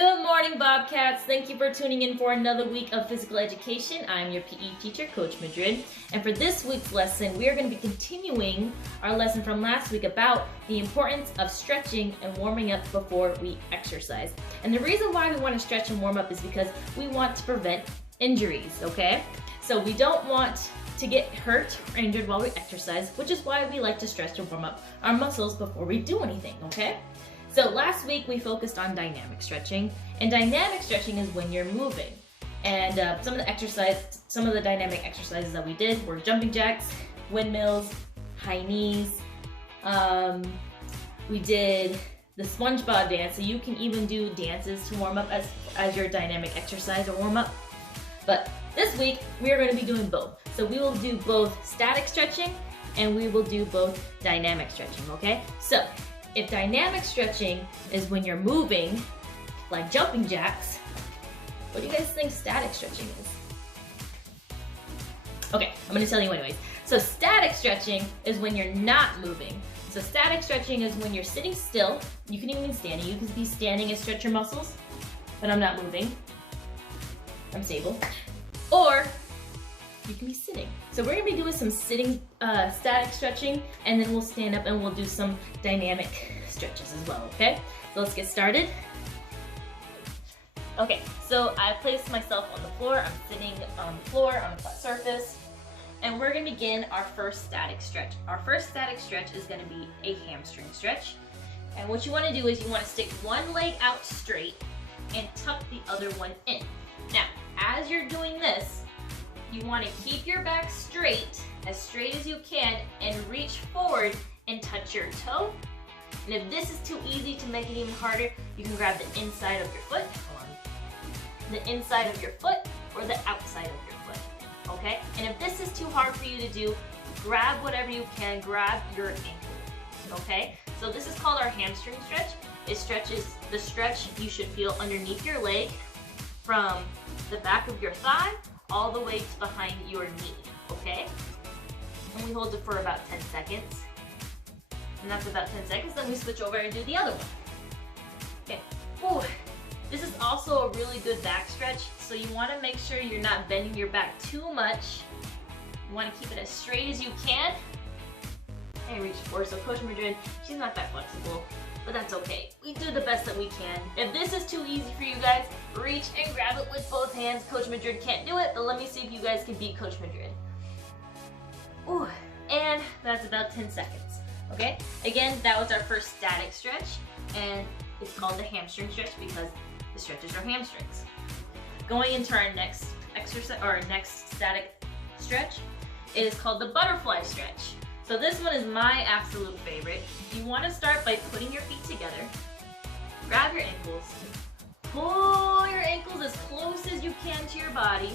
Good morning, Bobcats. Thank you for tuning in for another week of physical education. I'm your PE teacher, Coach Madrid. And for this week's lesson, we are going to be continuing our lesson from last week about the importance of stretching and warming up before we exercise. And the reason why we want to stretch and warm up is because we want to prevent injuries, okay? So we don't want to get hurt or injured while we exercise, which is why we like to stretch and warm up our muscles before we do anything, okay? So last week we focused on dynamic stretching, and dynamic stretching is when you're moving. And some of the dynamic exercises that we did were jumping jacks, windmills, high knees. We did the SpongeBob dance, so you can even do dances to warm up as your dynamic exercise or warm up. But this week we are going to be doing both. So we will do both static stretching and we will do both dynamic stretching, okay? So if dynamic stretching is when you're moving, like jumping jacks, what do you guys think static stretching is? Okay, I'm gonna tell you anyways. So static stretching is when you're not moving. So static stretching is when you're sitting still. You can even be standing. You can be standing and stretch your muscles, but I'm not moving. I'm stable. Or you can be sitting. So we're gonna be doing some sitting static stretching, and then we'll stand up and we'll do some dynamic stretches as well, okay? So let's get started. Okay, so I placed myself on the floor. I'm sitting on the floor on a flat surface, and we're gonna begin our first static stretch. Our first static stretch is gonna be a hamstring stretch. And what you wanna do is you wanna stick one leg out straight and tuck the other one in. Now, as you're doing this, you want to keep your back straight as you can, and reach forward and touch your toe. And if this is too easy to make it even harder, you can grab the inside of your foot, the inside of your foot, or the outside of your foot, okay? And if this is too hard for you to do, grab whatever you can, grab your ankle, okay? So this is called our hamstring stretch. It stretches the stretch you should feel underneath your leg from the back of your thigh all the way to behind your knee, okay? And we hold it for about 10 seconds. And after about 10 seconds, then we switch over and do the other one. Okay. Ooh. This is also a really good back stretch, so you want to make sure you're not bending your back too much. You want to keep it as straight as you can. And reach forward. So Coach Madrid, she's not that flexible, but that's okay. We do the best that we can. If this is too easy for you guys, reach and grab it with both hands. Coach Madrid can't do it, but let me see if you guys can beat Coach Madrid. Ooh, and that's about 10 seconds, okay? Again, that was our first static stretch, and it's called the hamstring stretch because it stretches our hamstrings. Going into our next exercise, or our next static stretch, it is called the butterfly stretch. So this one is my absolute favorite. You want to start by putting your feet together, grab your ankles, pull your ankles as close as you can to your body,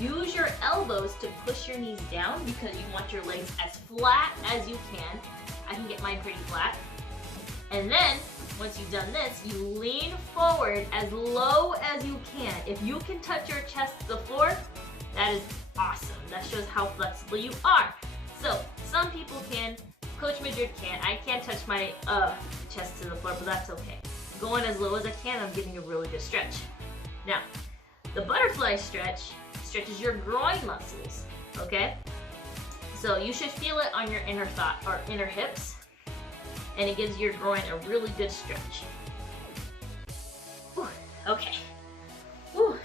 use your elbows to push your knees down because you want your legs as flat as you can. I can get mine pretty flat. And then, once you've done this, you lean forward as low as you can. If you can touch your chest to the floor, that is awesome. That shows how flexible you are. So, some people can, Coach Madrid can't. I can't touch my chest to the floor, but that's okay. Going as low as I can, I'm giving a really good stretch. Now, the butterfly stretch stretches your groin muscles, okay? So you should feel it on your inner thigh or inner hips, and it gives your groin a really good stretch. Whew, okay. Whew,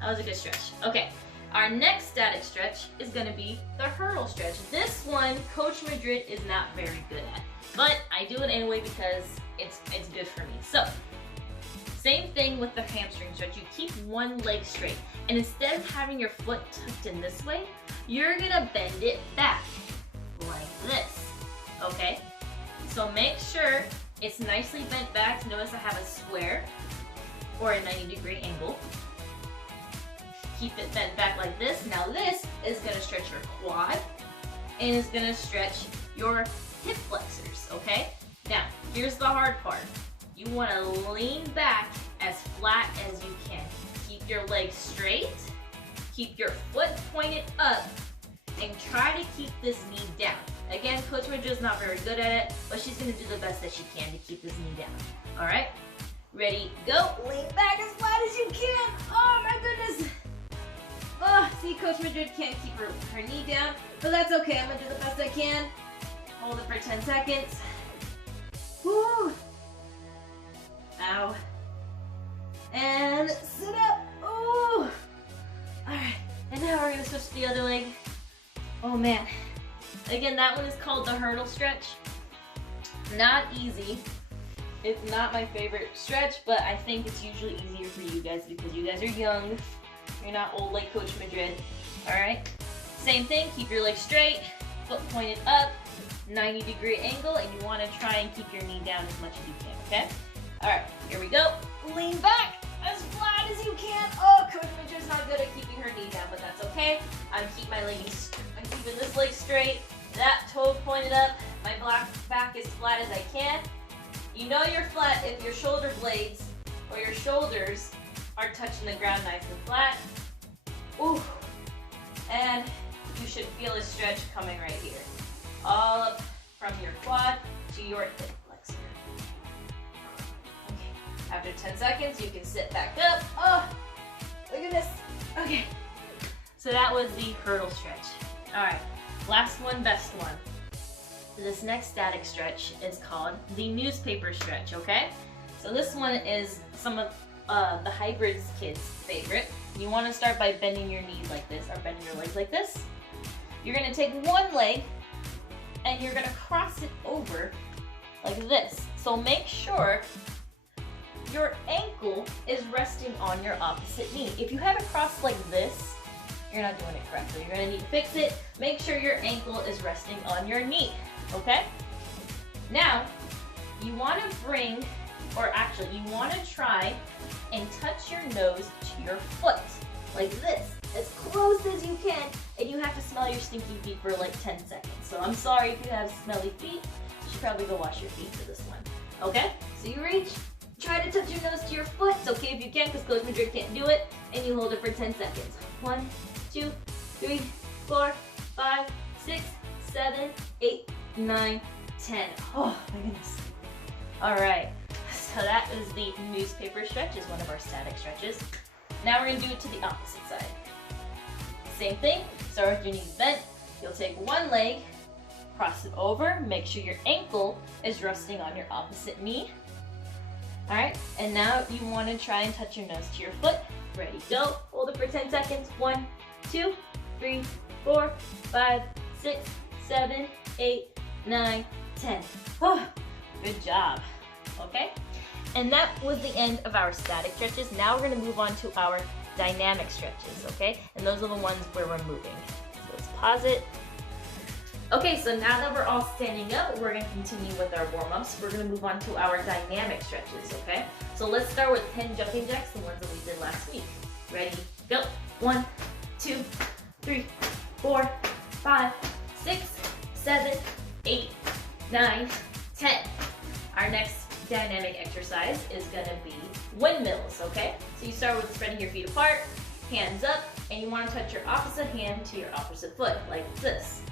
that was a good stretch. Okay. Our next static stretch is going to be the hurdle stretch. This one, Coach Madrid is not very good at, but I do it anyway because it's good for me. So, same thing with the hamstring stretch. You keep one leg straight, and instead of having your foot tucked in this way, you're going to bend it back like this, okay? So make sure it's nicely bent back. Notice I have a square or a 90-degree angle. Keep it bent back like this. Now this is going to stretch your quad and it's going to stretch your hip flexors, okay? Now, here's the hard part. You want to lean back as flat as you can. Keep your legs straight, keep your foot pointed up, and try to keep this knee down. Again, Coach Madrid is not very good at it, but she's going to do the best that she can to keep this knee down, all right? Ready, go. Lean back as flat as you can. Oh my goodness. Oh, see, Coach Madrid can't keep her knee down, but that's okay. I'm gonna do the best I can. Hold it for 10 seconds. Woo. Ow. And sit up. Ooh. All right, and now we're gonna switch to the other leg. Oh man. Again, that one is called the hurdle stretch. Not easy. It's not my favorite stretch, but I think it's usually easier for you guys because you guys are young. You're not old like Coach Madrid. All right. Same thing, keep your legs straight, foot pointed up, 90-degree angle, and you want to try and keep your knee down as much as you can, okay? All right, here we go. Lean back as flat as you can. Oh, Coach Madrid's not good at keeping her knee down, but that's okay. I'm keeping this leg straight, that toe pointed up, my back as flat as I can. You know you're flat if your shoulder blades or your shoulders are touching the ground nice and flat. Ooh. And you should feel a stretch coming right here. All up from your quad to your hip flexor. Okay. After 10 seconds, you can sit back up. Oh, look at this. Okay. So that was the hurdle stretch. All right. Last one, best one. This next static stretch is called the newspaper stretch, okay? So this one is some of the hybrids kids' favorite. You want to start by bending your knees like this, or bending your legs like this. You're going to take one leg and you're going to cross it over like this. So make sure your ankle is resting on your opposite knee. If you have it crossed like this, you're not doing it correctly. You're going to need to fix it. Make sure your ankle is resting on your knee. Okay? Now, you want to bring, or actually, you want to try and touch your nose to your foot, like this, as close as you can, and you have to smell your stinky feet for like 10 seconds. So I'm sorry if you have smelly feet, you should probably go wash your feet for this one. Okay? So you reach, try to touch your nose to your foot. It's okay if you can't, because Coach Madrid can't do it, and you hold it for 10 seconds. 1, 2, 3, 4, 5, 6, 7, 8, 9, 10. Oh my goodness. All right, so that is the newspaper stretch, is one of our static stretches. Now we're gonna do it to the opposite side. Same thing, start with your knees bent. You'll take one leg, cross it over, make sure your ankle is resting on your opposite knee. All right, and now you wanna try and touch your nose to your foot. Ready, go. Hold it for 10 seconds. 1, 2, 3, 4, 5, 6, 7, 8, 9, 10. Oh, good job. Okay? And that was the end of our static stretches. Now we're going to move on to our dynamic stretches, okay? And those are the ones where we're moving. So let's pause it. Okay, so now that we're all standing up, we're going to continue with our warm-ups. We're going to move on to our dynamic stretches, okay? So let's start with 10 jumping jacks, the ones that we did last week. Ready, go. 1, 2, 3, 4, 5, 6, 7, 8, 9, 10. Our next dynamic exercise is gonna be windmills, okay? So you start with spreading your feet apart, hands up, and you wanna touch your opposite hand to your opposite foot, like this.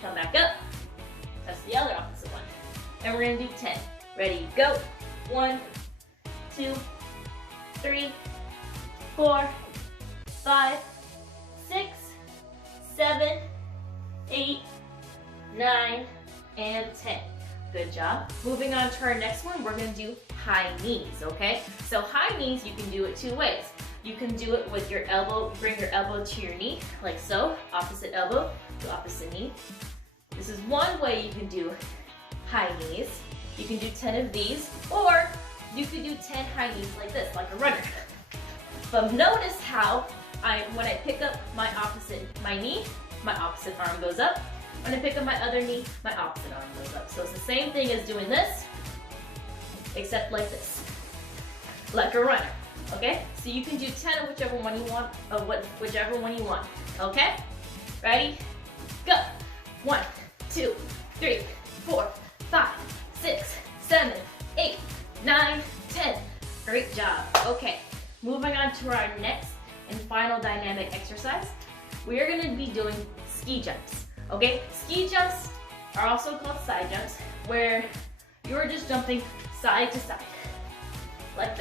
Come back up, touch the other opposite one. And we're gonna do 10. Ready, go. 1, 2, 3, 4, 5, 6, 7, 8, 9, and 10. Good job. Moving on to our next one, we're gonna do high knees, okay? So high knees, you can do it 2 ways. You can do it with your elbow, bring your elbow to your knee, like so, opposite elbow to opposite knee. This is one way you can do high knees. You can do 10 of these, or you could do 10 high knees like this, like a runner. But notice how when I pick up my knee, my opposite arm goes up. When I pick up my other knee, my opposite arm goes up. So it's the same thing as doing this, except like this, like a runner, okay? So you can do 10 of whichever one you want, okay? Ready? Go. 1, 2, 3, 4, 5, 6, 7, 8, 9, 10. Great job. Okay, moving on to our next and final dynamic exercise. We are gonna be doing ski jumps. Okay, ski jumps are also called side jumps, where you're just jumping side to side, like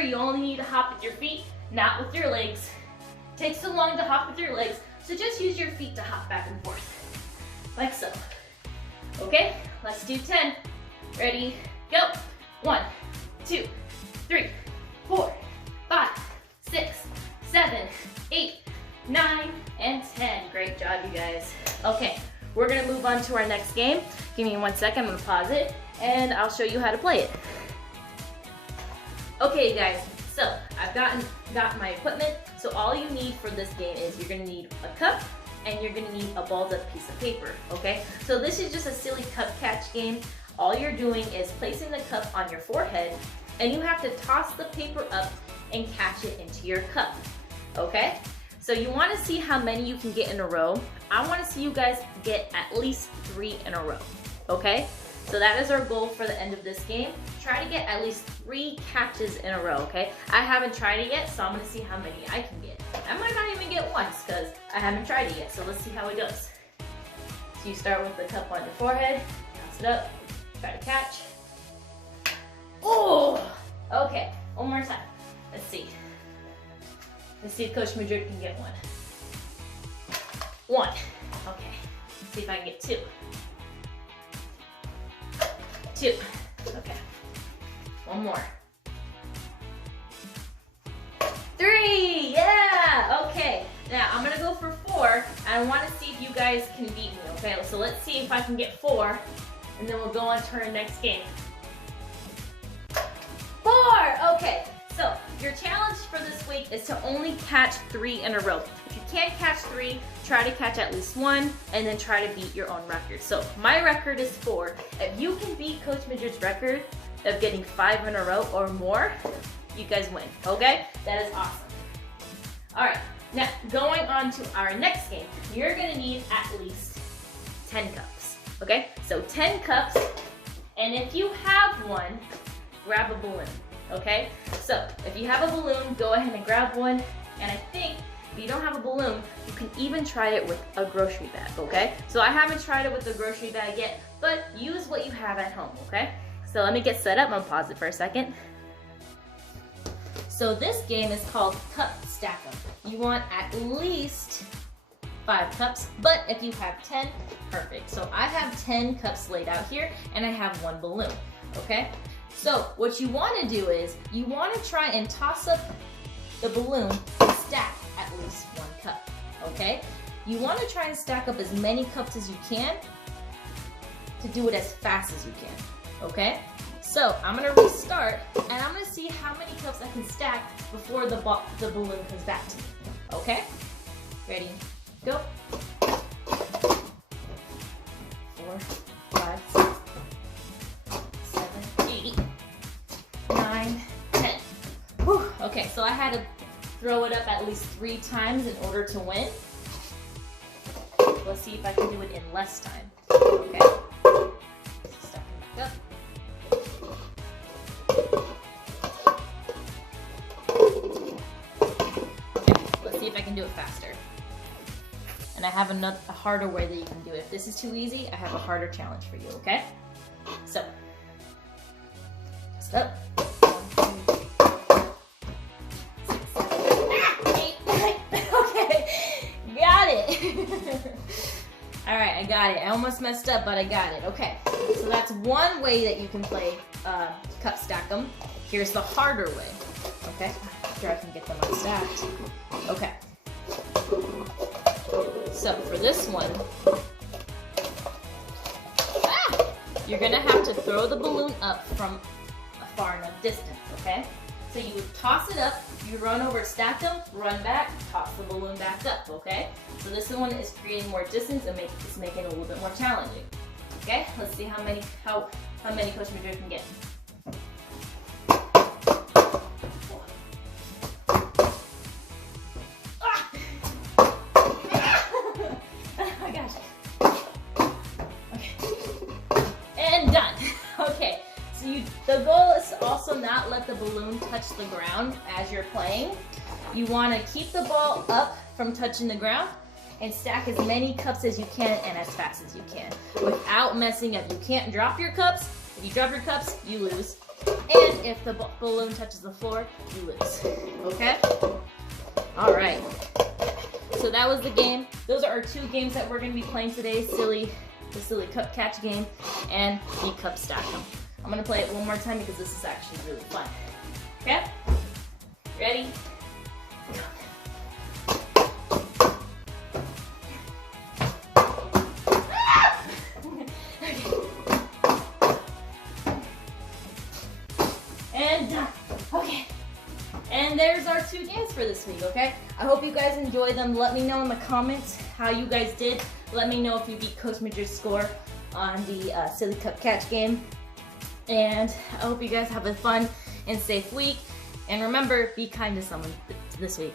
Remember, you only need to hop with your feet, not with your legs. It takes so long to hop with your legs, so just use your feet to hop back and forth, like so. Okay, let's do 10. Ready, go. 1, 2, 3, 4, 5, 6, 7, 8, 9, and 10. Great job, you guys. Okay, we're gonna move on to our next game. Give me 1 second, I'm gonna pause it, and I'll show you how to play it. Okay, you guys, so I've got my equipment. So all you need for this game is you're gonna need a cup, and you're gonna need a balled up piece of paper, okay? So this is just a silly cup catch game. All you're doing is placing the cup on your forehead, and you have to toss the paper up and catch it into your cup, okay? So you wanna see how many you can get in a row. I wanna see you guys get at least 3 in a row, okay? So that is our goal for the end of this game. Try to get at least 3 catches in a row, okay? I haven't tried it yet, so I'm gonna see how many I can get. I might not even get once, because I haven't tried it yet, so let's see how it goes. So you start with the cup on your forehead, toss it up, try to catch. Oh! Okay, one more time. Let's see. Let's see if Coach Madrid can get one. 1. Okay. Let's see if I can get 2. 2. Okay. 1 more. 3. Yeah! Okay. Now I'm gonna go for 4. And I want to see if you guys can beat me. Okay. So let's see if I can get 4, and then we'll go on to our next game. 4. Okay. So your challenge for this week is to only catch 3 in a row. If you can't catch 3, try to catch at least 1, and then try to beat your own record. So my record is 4. If you can beat Coach Madrid's record of getting 5 in a row or more, you guys win, okay? That is awesome. All right, now going on to our next game, you're gonna need at least 10 cups, okay? So 10 cups, and if you have one, grab a balloon. Okay, so if you have a balloon, go ahead and grab one. And I think if you don't have a balloon, you can even try it with a grocery bag, okay? So I haven't tried it with the grocery bag yet, but use what you have at home, okay? So let me get set up. I'm gonna pause it for a second. So this game is called Cup Stack 'em. You want at least 5 cups, but if you have 10, perfect. So I have 10 cups laid out here, and I have 1 balloon, okay? So what you want to do is you want to try and toss up the balloon and stack at least 1 cup, okay? You want to try and stack up as many cups as you can to do it as fast as you can, okay? So I'm going to restart, and I'm going to see how many cups I can stack before the balloon comes back to me, okay? Ready, go. 4, 5, 6, 7, 8, 9, 10. Whew. Okay, so I had to throw it up at least 3 times in order to win. Let's see if I can do it in less time. Okay. Stack it back up. Okay, let's see if I can do it faster. And I have a harder way that you can do it. If this is too easy, I have a harder challenge for you, okay? So, just up. 1, 2, 3, 4, 6, 7, 8, 9. Okay, got it. All right, I got it. I almost messed up, but I got it. Okay, so that's one way that you can play Cup Stack 'em. Here's the harder way. Okay, after I can get them unstacked. Okay. So for this one, you're gonna have to throw the balloon up from a far enough distance, okay? So you would toss it up, you run over, stack them, run back, toss the balloon back up, okay? So this one is creating more distance and it's making it a little bit more challenging. Okay, let's see how many Coach Madrid can get. The goal is to also not let the balloon touch the ground as you're playing. You want to keep the ball up from touching the ground and stack as many cups as you can and as fast as you can without messing up. You can't drop your cups. If you drop your cups, you lose. And if the balloon touches the floor, you lose. Okay? All right. So that was the game. Those are our 2 games that we're going to be playing today. The silly cup catch game and the cup stack them. I'm going to play it one more time because this is actually really fun. Okay? Ready? Go. And done. Okay. And there's our 2 games for this week, okay? I hope you guys enjoy them. Let me know in the comments how you guys did. Let me know if you beat Coach Madrid's score on the Silly Cup Catch game. And I hope you guys have a fun and safe week. And remember, be kind to someone this week.